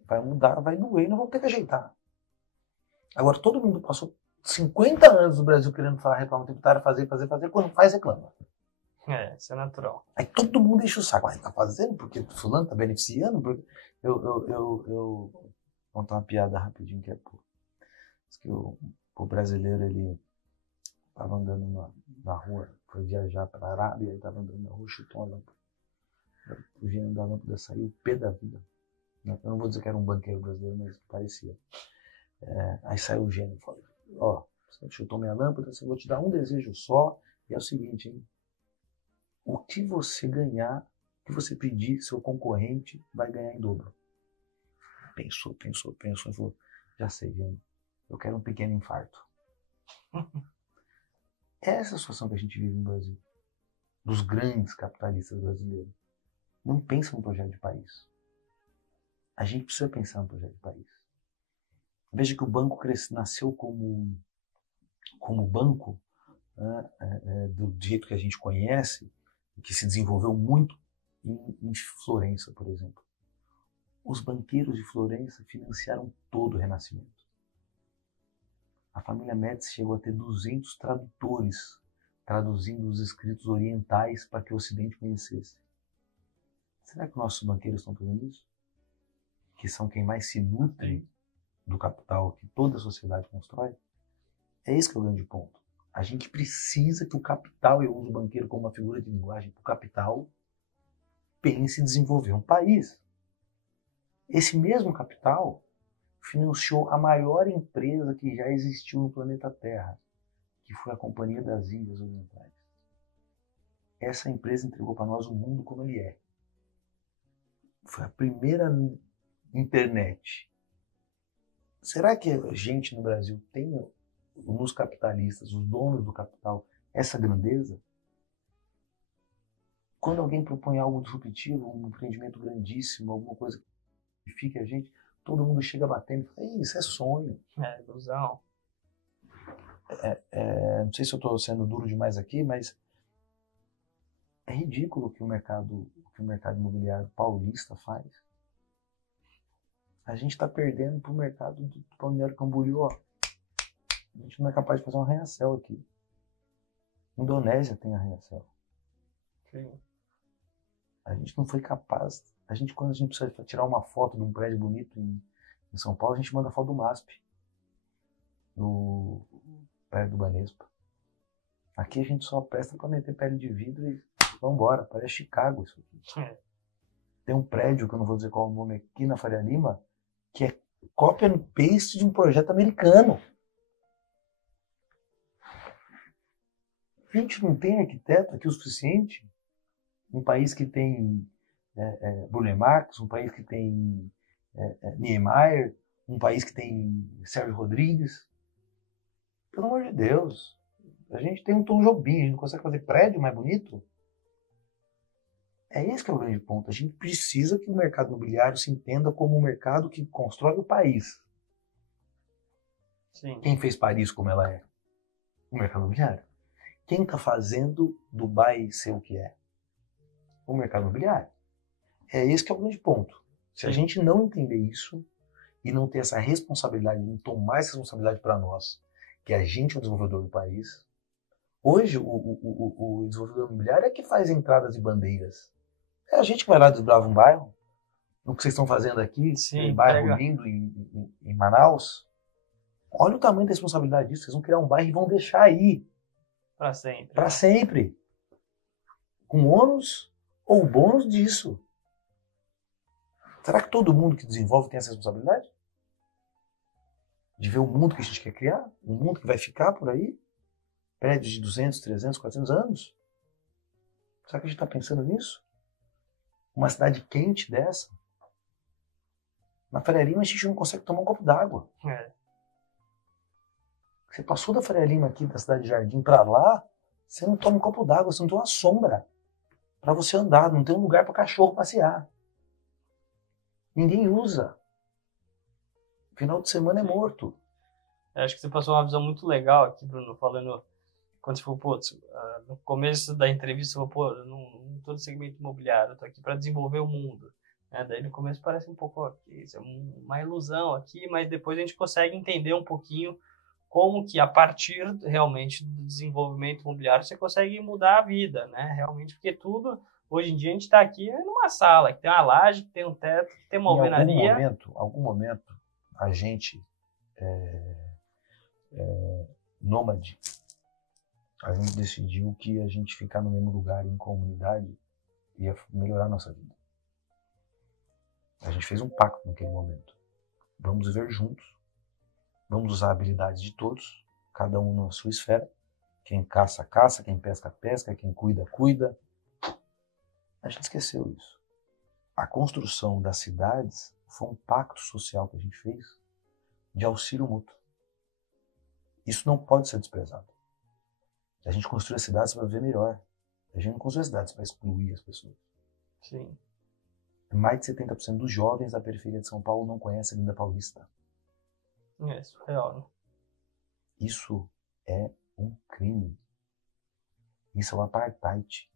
Vai mudar, vai doer, não vão ter que ajeitar. Agora, todo mundo passou 50 anos no Brasil querendo falar reforma tributária, fazer, quando faz, reclama. Isso é natural. Aí todo mundo enche o saco. Mas tá fazendo porque fulano tá beneficiando? Porque eu vou contar uma piada rapidinho que é que o brasileiro, ele tava andando na rua, foi viajar para a Arábia, ele tava andando na rua, chutou uma lâmpada. O gênio da lâmpada saiu o pé da vida. Eu não vou dizer que era um banqueiro brasileiro, mas parecia. Aí saiu o gênio e falou, ó, você chutou minha lâmpada, eu vou te dar um desejo só, e é o seguinte, hein? O que você ganhar, o que você pedir, seu concorrente vai ganhar em dobro. Pensou, e falou, já sei, gênio, eu quero um pequeno infarto. Essa é a situação que a gente vive no Brasil. Dos grandes capitalistas brasileiros. Não pensam no projeto de país. A gente precisa pensar no projeto de país. Veja que o banco nasceu como banco, né, do jeito que a gente conhece, que se desenvolveu muito em Florença, por exemplo. Os banqueiros de Florença financiaram todo o Renascimento. A família Médici chegou a ter 200 tradutores traduzindo os escritos orientais para que o Ocidente conhecesse. Será que nossos banqueiros estão fazendo isso? Que são quem mais se nutre do capital que toda a sociedade constrói? É esse que é o grande ponto. A gente precisa que o capital, eu uso o banqueiro como uma figura de linguagem, o capital pense em desenvolver um país. Esse mesmo capital financiou a maior empresa que já existiu no planeta Terra, que foi a Companhia das Índias Orientais. Essa empresa entregou para nós o mundo como ele é. Foi a primeira internet. Será que a gente no Brasil tem, nos capitalistas, os donos do capital, essa grandeza? Quando alguém propõe algo disruptivo, um empreendimento grandíssimo, alguma coisa que fique a gente, todo mundo chega batendo e fala, isso é sonho. É ilusão. Não sei se eu estou sendo duro demais aqui, mas é ridículo o que o mercado imobiliário paulista faz. A gente está perdendo para o mercado do Balneário Camboriú. Ó. A gente não é capaz de fazer uma arranha-céu aqui. Indonésia tem arranha-céu. Sim. A gente não foi capaz. Quando a gente precisa tirar uma foto de um prédio bonito em São Paulo, a gente manda foto do MASP. No prédio do Banespa. Aqui a gente só presta para meter pele de vidro e vambora. Parece Chicago isso aqui. Tem um prédio, que eu não vou dizer qual é o nome, aqui na Faria Lima, que é copy and paste de um projeto americano. A gente não tem arquiteto aqui o suficiente. Um país que tem Burle Marx, um país que tem Niemeyer, um país que tem Sérgio Rodrigues. Pelo amor de Deus. A gente tem um Tom Jobim, a gente não consegue fazer prédio mais bonito. É esse que é o grande ponto. A gente precisa que o mercado imobiliário se entenda como um mercado que constrói o país. Sim. Quem fez Paris como ela é? O mercado imobiliário. Quem está fazendo Dubai ser o que é? O mercado imobiliário. É esse que é o grande ponto. Se a gente não entender isso e não ter essa responsabilidade, não tomar essa responsabilidade para nós, que a gente é o desenvolvedor do país, hoje o desenvolvedor imobiliário é que faz entradas e bandeiras. É a gente que vai lá e desbrava um bairro. No que vocês estão fazendo aqui, Sim, bairro lindo em Manaus. Olha o tamanho da responsabilidade disso. Vocês vão criar um bairro e vão deixar aí. Para sempre. Para sempre. Com ônus ou bônus disso. Será que todo mundo que desenvolve tem essa responsabilidade? De ver o mundo que a gente quer criar? Um mundo que vai ficar por aí? Prédios de 200, 300, 400 anos? Será que a gente está pensando nisso? Uma cidade quente dessa? Na Faria Lima a gente não consegue tomar um copo d'água. Você passou da Faria Lima aqui, da cidade de Jardim, para lá, você não toma um copo d'água, você não tem uma sombra para você andar, não tem um lugar para cachorro passear. Ninguém usa. Final de semana é morto. Acho que você passou uma visão muito legal aqui, Bruno, falando, quando você falou, pô, no começo da entrevista, você falou, pô, eu não estou no segmento imobiliário, eu estou aqui para desenvolver o mundo. Daí no começo parece um pouco, ó, isso é uma ilusão aqui, mas depois a gente consegue entender um pouquinho como que a partir realmente do desenvolvimento imobiliário você consegue mudar a vida, né? Realmente, porque tudo, hoje em dia a gente está aqui numa sala, que tem uma laje, que tem um teto, que tem uma alvenaria. Em algum momento, a gente, nômade, a gente decidiu que a gente ficar no mesmo lugar em comunidade ia melhorar a nossa vida. A gente fez um pacto naquele momento. Vamos viver juntos. Vamos usar a habilidade de todos, cada um na sua esfera. Quem caça, caça. Quem pesca, pesca. Quem cuida, cuida. A gente esqueceu isso. A construção das cidades foi um pacto social que a gente fez de auxílio mútuo. Isso não pode ser desprezado. A gente construiu as cidades para viver melhor. A gente não construiu as cidades para excluir as pessoas. Sim. Mais de 70% dos jovens da periferia de São Paulo não conhecem a Avenida Paulista. É surreal, né? Isso é um crime. Isso é um apartheid.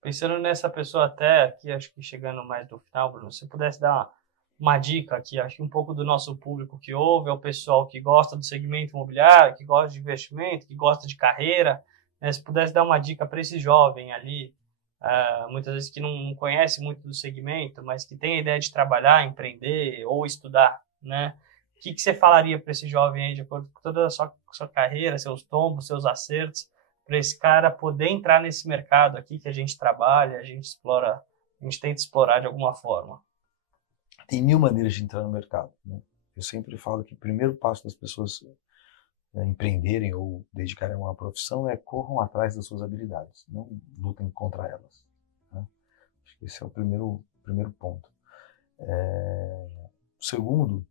Pensando nessa pessoa até aqui, acho que chegando mais do final, Bruno, se você pudesse dar uma dica aqui, acho que um pouco do nosso público que ouve, é o pessoal que gosta do segmento imobiliário, que gosta de investimento, que gosta de carreira, né? Se pudesse dar uma dica para esse jovem ali, muitas vezes que não conhece muito do segmento, mas que tem a ideia de trabalhar, empreender ou estudar, né? O que você falaria para esse jovem aí, de acordo com toda a sua carreira, seus tombos, seus acertos, para esse cara poder entrar nesse mercado aqui que a gente trabalha, a gente explora, a gente tenta explorar de alguma forma? Tem 1000 maneiras de entrar no mercado, né? Eu sempre falo que o primeiro passo das pessoas empreenderem ou dedicarem a uma profissão é corram atrás das suas habilidades, não lutem contra elas, né? Acho que esse é o primeiro ponto. O segundo,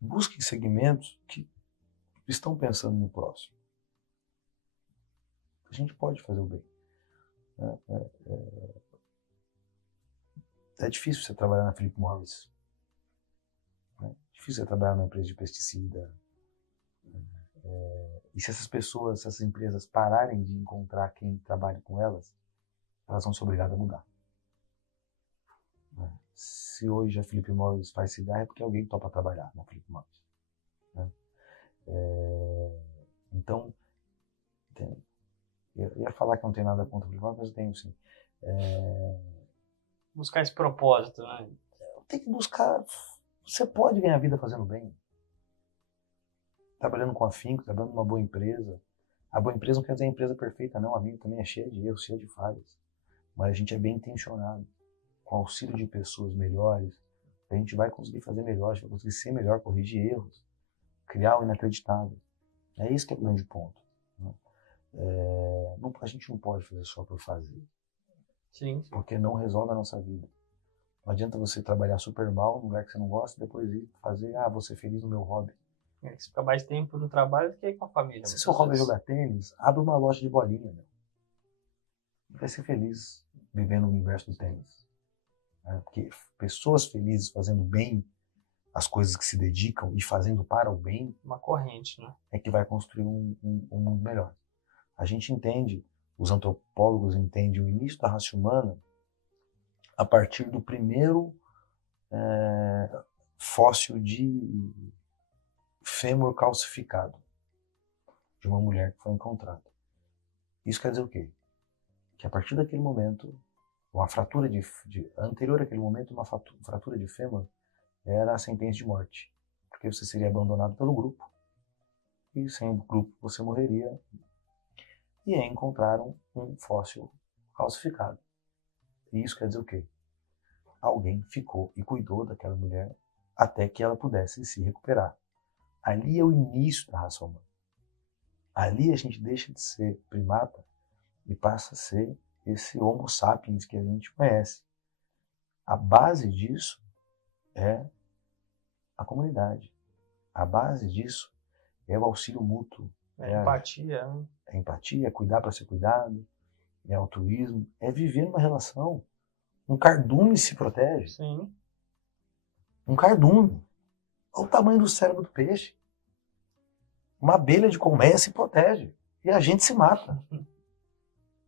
busquem segmentos que estão pensando no próximo. A gente pode fazer o bem. É difícil você trabalhar na Philip Morris. É difícil você trabalhar numa empresa de pesticida. E se essas pessoas, se essas empresas pararem de encontrar quem trabalhe com elas, elas vão ser obrigadas a mudar. Se hoje a Philip Morris faz cigarro, é porque alguém topa trabalhar na Philip Morris. Então, eu ia falar que não tem nada contra o Philip Morris, mas eu tenho sim. Buscar esse propósito, né? Tem que buscar. Você pode ganhar vida fazendo bem. Trabalhando com afinco, trabalhando numa boa empresa. A boa empresa não quer dizer a empresa perfeita, não. A minha também é cheia de erros, cheia de falhas. Mas a gente é bem intencionado. Com auxílio de pessoas melhores, a gente vai conseguir fazer melhor, a gente vai conseguir ser melhor, corrigir erros, criar o inacreditável. É isso que é o grande ponto, né? A gente não pode fazer só por fazer. Sim. Porque não resolve a nossa vida. Não adianta você trabalhar super mal num lugar que você não gosta e depois ir fazer, vou ser feliz no meu hobby. Você fica mais tempo no trabalho do que com a família. Se seu hobby é jogar tênis, abre uma loja de bolinha, né? Vai ser feliz vivendo no universo do tênis. Né? Porque pessoas felizes fazendo bem as coisas que se dedicam e fazendo para o bem, uma corrente, né? É que vai construir um mundo melhor. A gente entende, os antropólogos entendem o início da raça humana a partir do primeiro fóssil de fêmur calcificado de uma mulher que foi encontrada. Isso quer dizer o quê? Que a partir daquele momento, uma fratura anterior àquele momento, uma fratura de fêmur era a sentença de morte, porque você seria abandonado pelo grupo e sem o grupo você morreria. E aí encontraram um fóssil calcificado. E isso quer dizer o quê? Alguém ficou e cuidou daquela mulher até que ela pudesse se recuperar. Ali é o início da raça humana. Ali a gente deixa de ser primata e passa a ser esse Homo sapiens que a gente conhece. A base disso é a comunidade. A base disso é o auxílio mútuo. É a empatia. Né? É empatia, é cuidar para ser cuidado, é altruísmo, é viver numa relação. Um cardume se protege. Sim. Um cardume. Olha o tamanho do cérebro do peixe. Uma abelha de colmeia se protege. E a gente se mata.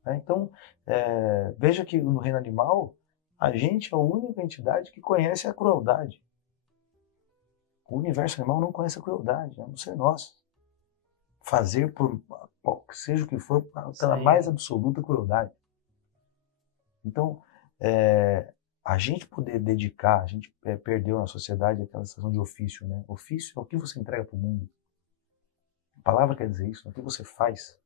Então, veja que no reino animal, a gente é a única entidade que conhece a crueldade. O universo animal não conhece a crueldade, a não ser nós. Fazer por seja o que for, pela mais absoluta crueldade. Então, a gente poder dedicar, a gente perdeu na sociedade aquela sensação de ofício, né? Ofício é o que você entrega para o mundo. A palavra quer dizer isso, é o que você faz.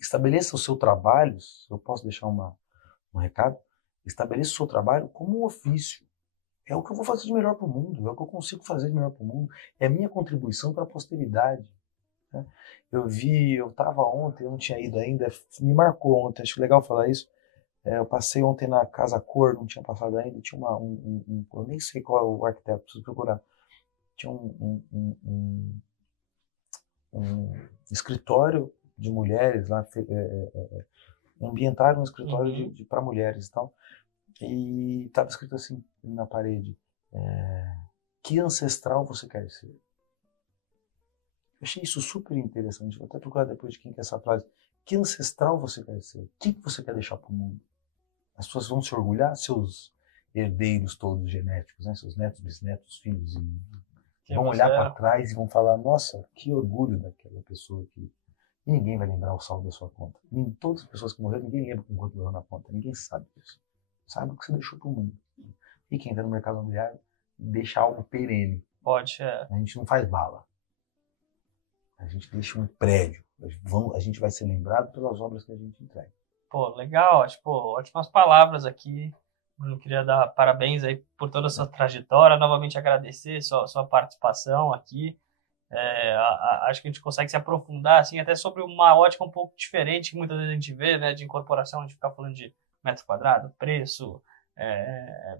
Estabeleça o seu trabalho, se eu posso deixar um recado, estabeleça o seu trabalho como um ofício. É o que eu vou fazer de melhor para o mundo, é o que eu consigo fazer de melhor para o mundo, é a minha contribuição para a posteridade. Né? Eu estava ontem, eu não tinha ido ainda, me marcou ontem, acho legal falar isso. Eu passei ontem na Casa Cor, não tinha passado ainda, tinha eu nem sei qual é o arquiteto, preciso procurar. Tinha um escritório de mulheres lá, ambientaram um escritório para mulheres e tal. E estava escrito assim na parede: que ancestral você quer ser? Eu achei isso super interessante. Vou até procurar depois de quem que é essa frase. Que ancestral você quer ser? O que você quer deixar para o mundo? As pessoas vão se orgulhar, seus herdeiros todos genéticos, né? Seus netos, bisnetos, filhos, e vão olhar para trás e vão falar: nossa, que orgulho daquela pessoa aqui. E ninguém vai lembrar o saldo da sua conta. Todas as pessoas que morreram, ninguém lembra com quanto morreu na conta. Ninguém sabe disso. Sabe o que você deixou para o mundo. E quem está no mercado imobiliário deixa algo perene. Pode, A gente não faz bala. A gente deixa um prédio. A gente vai ser lembrado pelas obras que a gente entrega. Pô, legal. Ótimas palavras aqui. Bruno, queria dar parabéns aí por toda a sua trajetória. Novamente agradecer sua participação aqui. Acho que a gente consegue se aprofundar assim, até sobre uma ótica um pouco diferente que muitas vezes a gente vê, né, de incorporação, a gente ficar falando de metro quadrado, preço,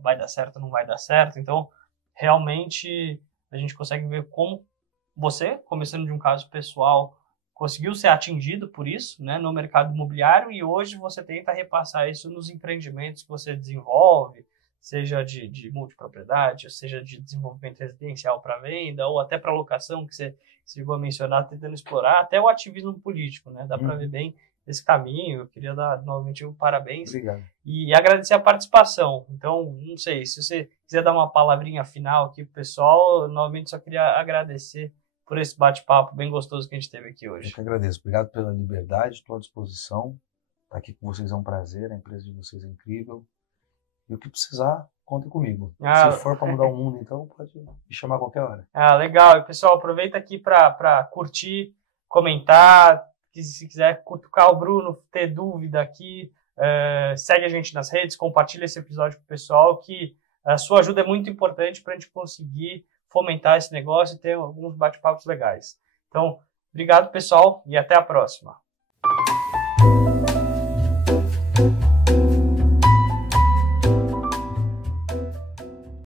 vai dar certo, não vai dar certo. Então, realmente, a gente consegue ver como você, começando de um caso pessoal, conseguiu ser atingido por isso, né, no mercado imobiliário, e hoje você tenta repassar isso nos empreendimentos que você desenvolve, seja de multipropriedade, seja de desenvolvimento residencial para venda, ou até para locação, que você chegou a mencionar, tentando explorar, até o ativismo político, né? Dá para ver bem esse caminho. Eu queria dar novamente parabéns. Obrigado. E agradecer a participação. Então, não sei, se você quiser dar uma palavrinha final aqui pro pessoal, novamente só queria agradecer por esse bate-papo bem gostoso que a gente teve aqui hoje. Eu que agradeço. Obrigado pela liberdade, estou à disposição. Estar aqui com vocês é um prazer, a empresa de vocês é incrível. E o que precisar, conta comigo. Se for para mudar o mundo, então pode me chamar a qualquer hora. Legal. E, pessoal, aproveita aqui para curtir, comentar. Se quiser cutucar o Bruno, ter dúvida aqui, segue a gente nas redes, compartilha esse episódio com o pessoal, que a sua ajuda é muito importante para a gente conseguir fomentar esse negócio e ter alguns bate-papos legais. Então, obrigado, pessoal, e até a próxima.